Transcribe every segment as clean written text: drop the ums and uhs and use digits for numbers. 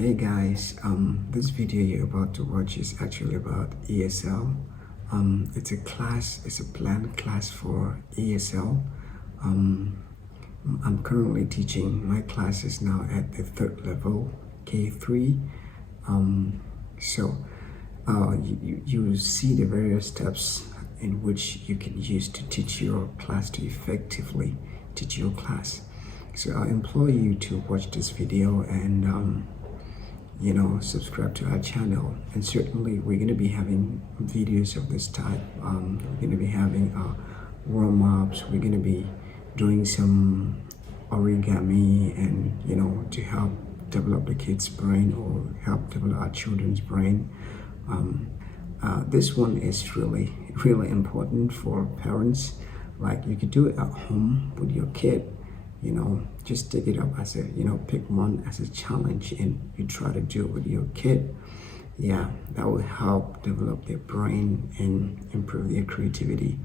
Hey guys, this video you're about to watch is actually about ESL. It's a planned class for ESL. I'm currently teaching. My class is now at the third level, K3. You see the various steps in which you can use to teach your class, to effectively teach your class. So I implore you to watch this video and subscribe to our channel. And certainly we're going to be having videos of this type. We're going to be having warm-ups. We're going to be doing some origami and to help develop the kids' brain or help develop our children's brain. This one is really important for parents. Like, you could do it at home with your kid. Just take it up as a, pick one as a challenge and you try to do it with your kid. Yeah, that will help develop their brain and improve their creativity.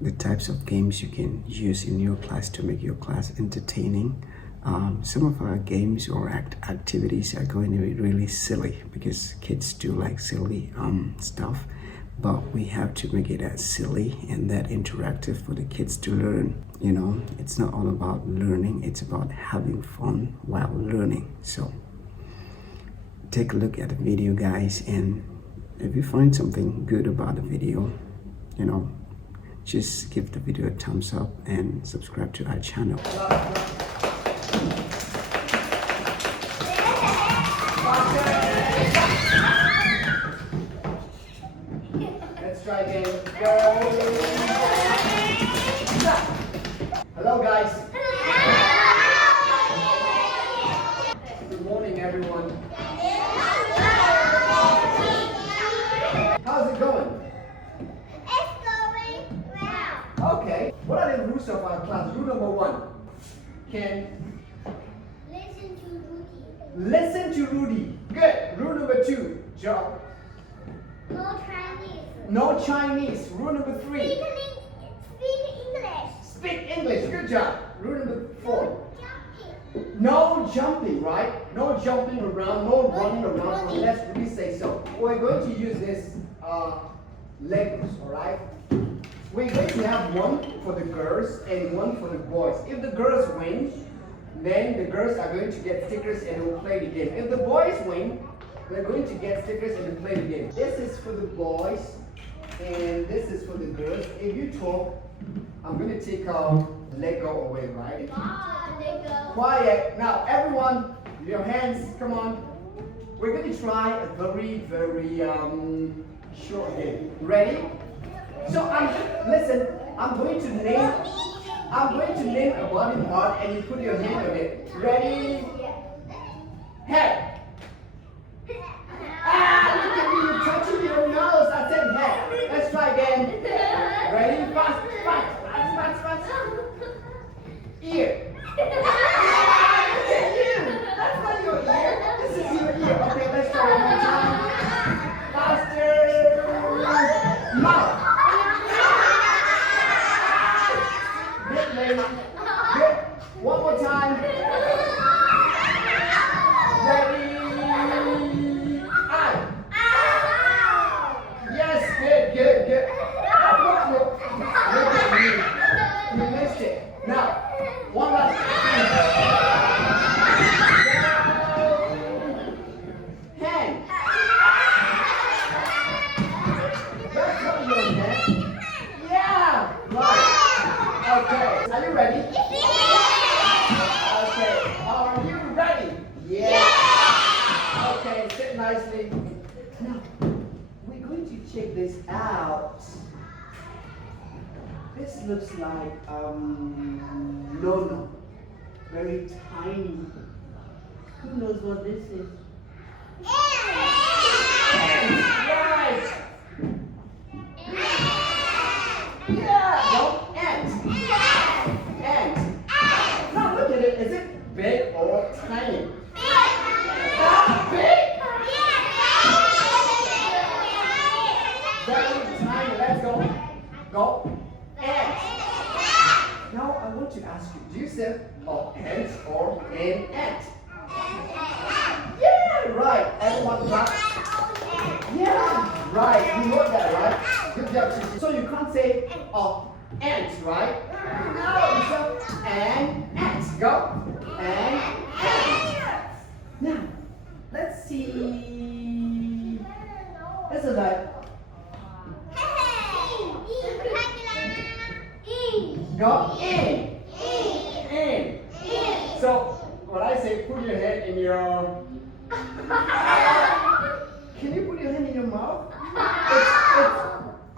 The types of games you can use in your class to make your class entertaining. Some of our games or activities are going to be really silly because kids do like silly stuff. But we have to make it as silly and that interactive for the kids to learn. It's not all about learning, it's about having fun while learning. So take a look at the video, guys, and if you find something good about the video, just give the video a thumbs up and subscribe to our channel. Let's try again. Hello, guys. Good morning, everyone. How's it going? It's going well. Okay. What are the rules of our class? Rule number 1. Can Listen to Rudy. listen to Rudy. Good. Rule number 2. Joe. No Chinese. No Chinese. Rule number 3. Speak English. Speak English. Good job. Rule number 4. Jumping. No jumping, right? No jumping around, no running around unless Rudy say so. We're going to use this Legos, alright? We're going to have one for the girls and one for the boys. If the girls win, then the girls are going to get stickers and will play the game. If the boys win, they're going to get stickers and will play the game. This is for the boys and this is for the girls. If you talk, I'm going to take Lego away, right? Lego. Quiet. Now, everyone, your hands, come on. We're going to try a very short game. Ready? So, listen, I'm going to name a body part and you put your hand on it. Ready? Head. Look at me, you're touching your nose. I said head. Let's try again. Ready? Fast. Ear. Look at you. That's not your ear. This is your ear. Okay, let's try one more time. Faster. Mouth. Bit late. Good. One more time. Ready? Eye. Yes, good. Look at me. You missed it. Now, one last time. Hand. That's not your hand. Yeah. Right. Okay. Are you ready? Okay. Are you ready? Yeah. Okay. Sit nicely. Now, we're going to check this out. This looks like no, very tiny. Who knows what this is? Right. Yeah, no, ant. Now look at it. Is it big or tiny? Not big. Very tiny. Let's go. Go. Ant. Now I want to ask you, do you say ant or an ant? Yeah, right, everyone clap. Yeah, right. You know that, right? Good job, Shishi. So you can't say ants, right? No, so ants. Go. And ants. Now, let's see. This is like go in. In. So when I say put your head in your can you put your hand in your mouth?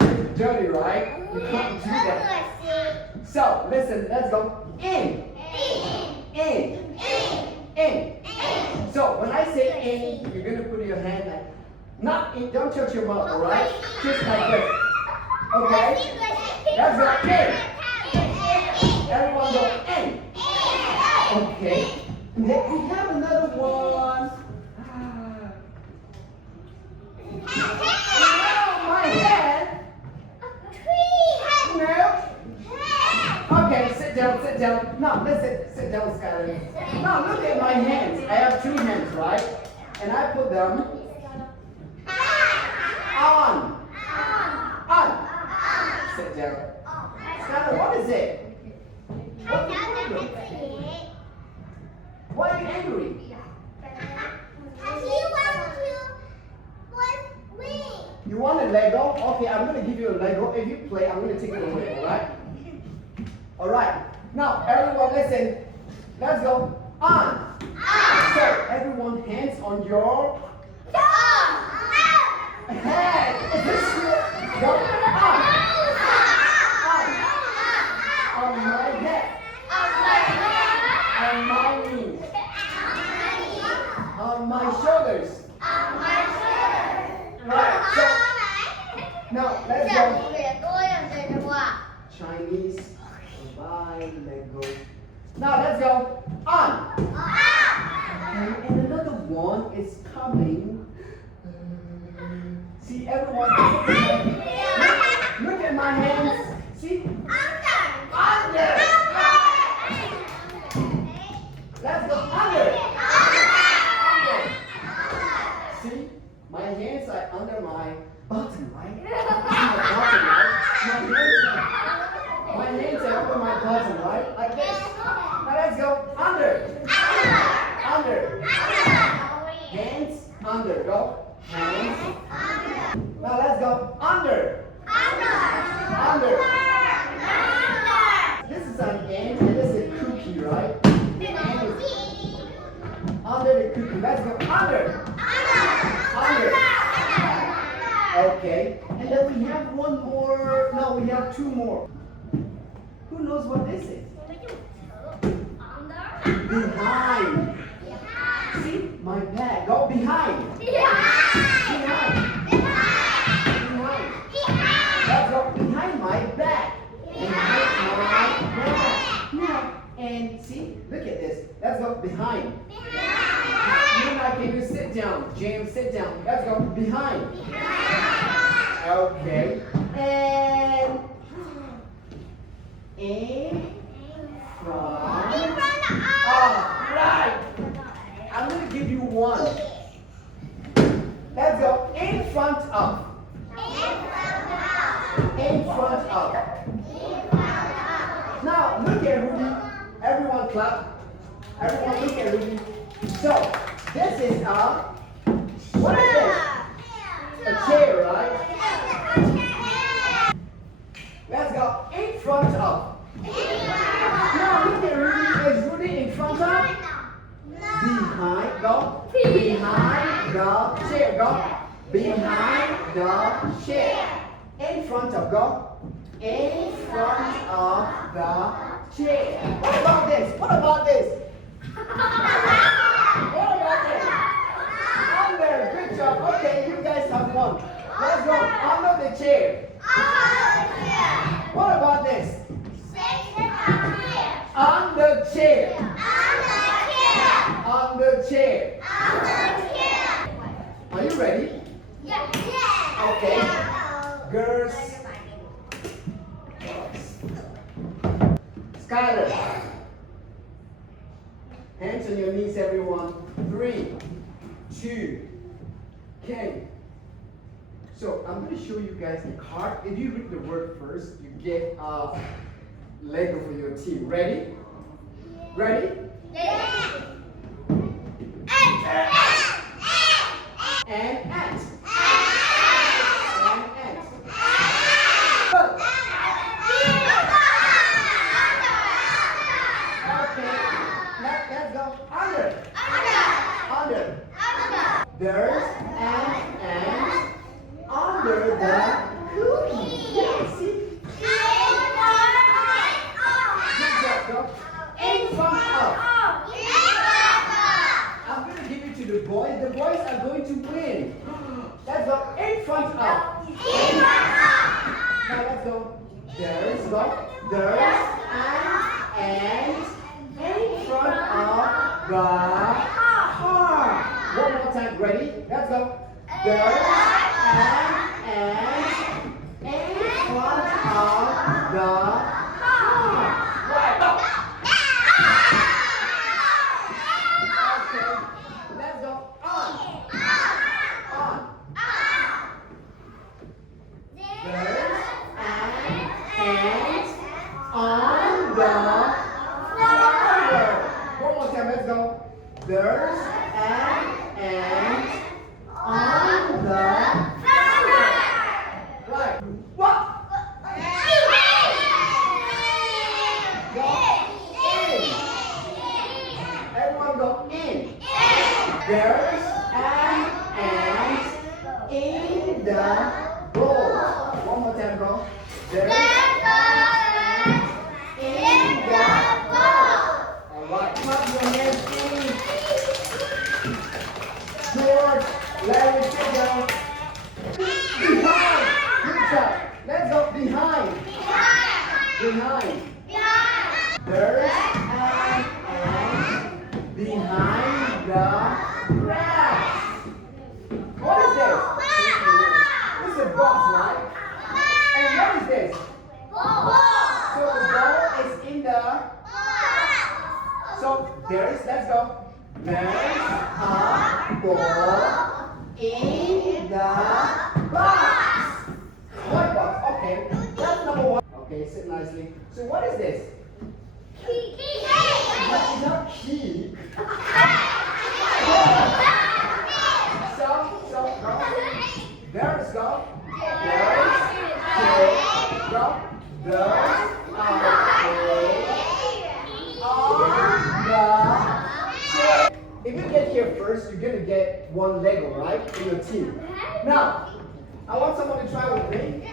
It's dirty, right? You can't do that. So listen, let's go in. In. So when I say in, you're gonna put your hand like not in, don't touch your mouth, alright? Just like this. Okay? Let's go in. Everyone go in. Okay. And then we have another one. My head. No. Okay, sit down. Now, listen, sit down, Skylar. Now, look at my hands. I have two hands, right? And I put them on. Sit down. Skylar, what is it? What's the problem? Why are you angry? You want a Lego? Okay, I'm going to give you a Lego. If you play, I'm going to take it away, alright? Alright. Now, everyone listen. Let's go. On. So, everyone hands on your head. Is this your? Go. On. On my head. On my knees. On my shoulders. Right. So, now, let's go. Chinese. Bye, Lego. Now, let's go. On. And another one is coming. See, everyone. Look at my hands. See? Under. Let's go under. See? My hands are under my button, right? My hands are under my button, right? Like this. Now let's go under. Hands under. Go. Hands. Now let's go under. This is an ant and this is a cookie, right? Under the cookie. Let's go under. Okay. And then we have one more. No, we have two more. Who knows what this is? Behind. See? My bag. Go behind. Behind. Let's go behind my back. Behind my back. Now, and see? Look at this. Let's go behind. Now can you sit down? James, sit down. Let's go behind. Okay. And in front. Right. I'm going to give you one. Let's go in front of. In front of. Now, look at Rudy. Everyone clap. Everyone look at Rudy. So, this is what is this? A chair, right? Let's go in front of. Now, look at Rudy. Is Rudy in front of? Behind. Go. Behind the chair. Go. Behind the chair. In front of. Go. In front of the chair. What about this? What about this? What about this? Under. Good job. Okay, you guys have won. Let's go. Under the chair. What about this? On the chair. On the chair. Are you ready? Okay. Girls. Skylar. Hands on your knees, everyone. 3, 2, 2. Okay. So I'm going to show you guys the card. If you read the word first, you get a Lego for your team. Ready? Ready? And ant. And ant. Go. Okay. Let's go. Under. Under. There's an ant under the cookie. Yeah, see? Good job, go. In front of. I'm going to give it to the boys. The boys are going to win. Let's go. In front of. Now let's go. There's go. There's an ant in front of the car. One more time. Ready? Let's go. There's an ant in front of the car. Right. Go. Okay. Let's go. On. On. There's an ant on the flower. One more time, let's go. There's an ant on the flower. Right. What? Go in. Everyone go in. There's an ant in the bowl. One more time, go. There's an ant in the bowl. Alright, clap your hands in. George, Larry, sit down. Behind. Good job. Let's go behind. Behind. There's an ant behind the grass. What is this? This is a box, right? And what is this? So the ball is in the. So there's, let's go. There's a ball in the box. What box? Okay, that's number 1. Okay, sit nicely. So what is this? It's not key. So, go. There's go. There's go. There's a If you get here first, you're gonna get 1 Lego, right? In your team. Now, I want someone to try with me.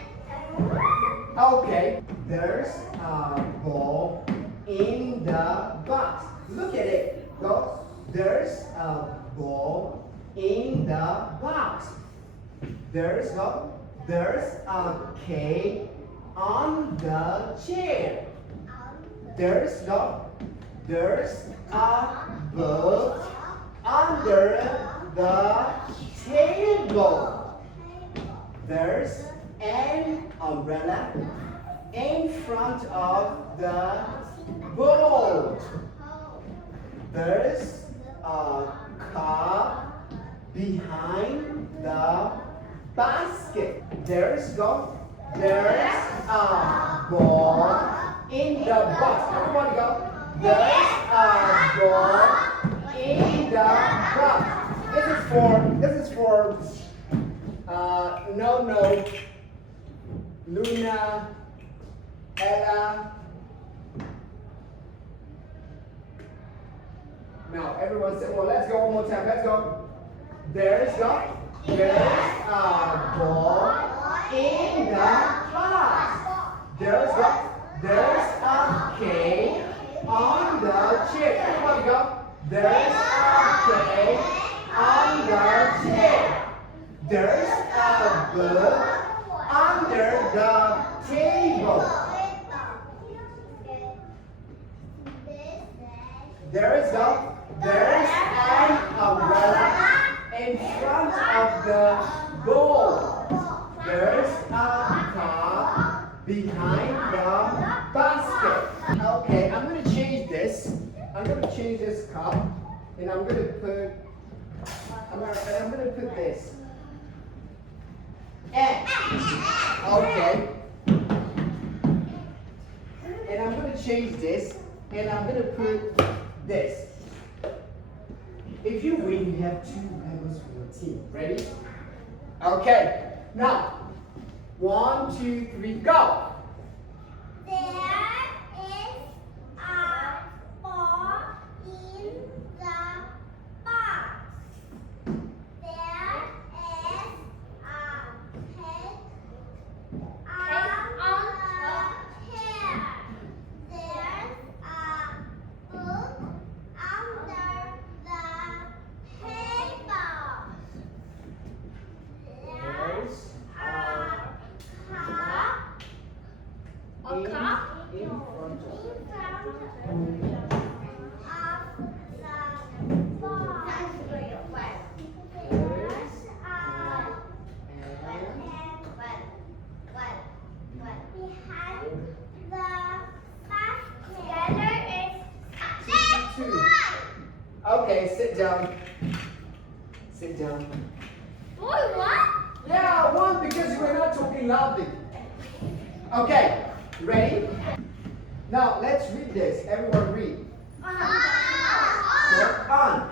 Okay. There's a ball in the box. Look at it. Go. There's a ball in the box. There's a cake on the chair. There's a book under the table. There's an umbrella in front of the boat. There's a car behind the basket. There's a ball in the box. Everybody go. There's a ball in the box. This is for No, Luna, Ella. Now everyone say, well, let's go one more time. Let's go. There's a ball in the box. There's a cake on the chair. Everybody go. There's a cake on the chair. There's a book under the table. There's an umbrella in front of the bowl. There's a car behind the basket. Okay, I'm going to change this. I'm going to change this cup and I'm going to put I'm gonna put this. And. Okay. And I'm gonna change this, and I'm gonna put this. If you win, you have 2 Legos for your team. Ready? Okay. Now, 1, 2, 3, go. There is a ball in the box. There is a cake on the chair. There's a book under the table. There's a cup In front of in front of the ball. There's behind the basket. There is 2. Okay, sit down. Sit down. Boy, what? Yeah, 1 because you were not talking loudly. Okay, ready? Now let's read this. Everyone read. Go on.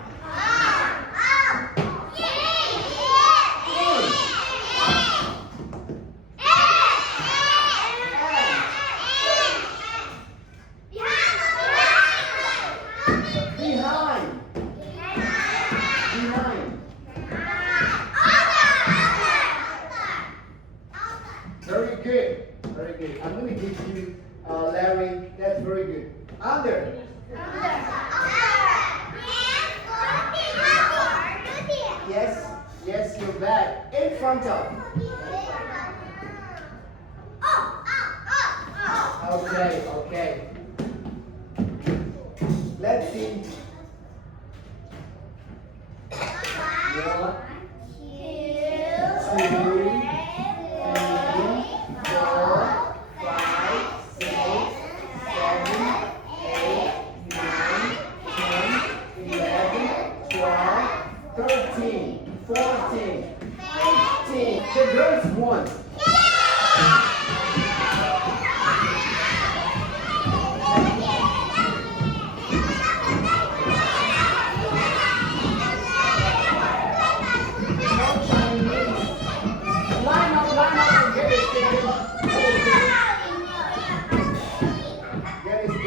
Behind. Behind. Very good. Very good. I'm going to give you Larry. That's very good. Under. Yes. Yes, you're back. In front of. Okay, okay. Let's see. One, 2, 3, 4, 5, 6, 7, 8, 9, 10, 11, 12, 13, 14, 15. The girls won.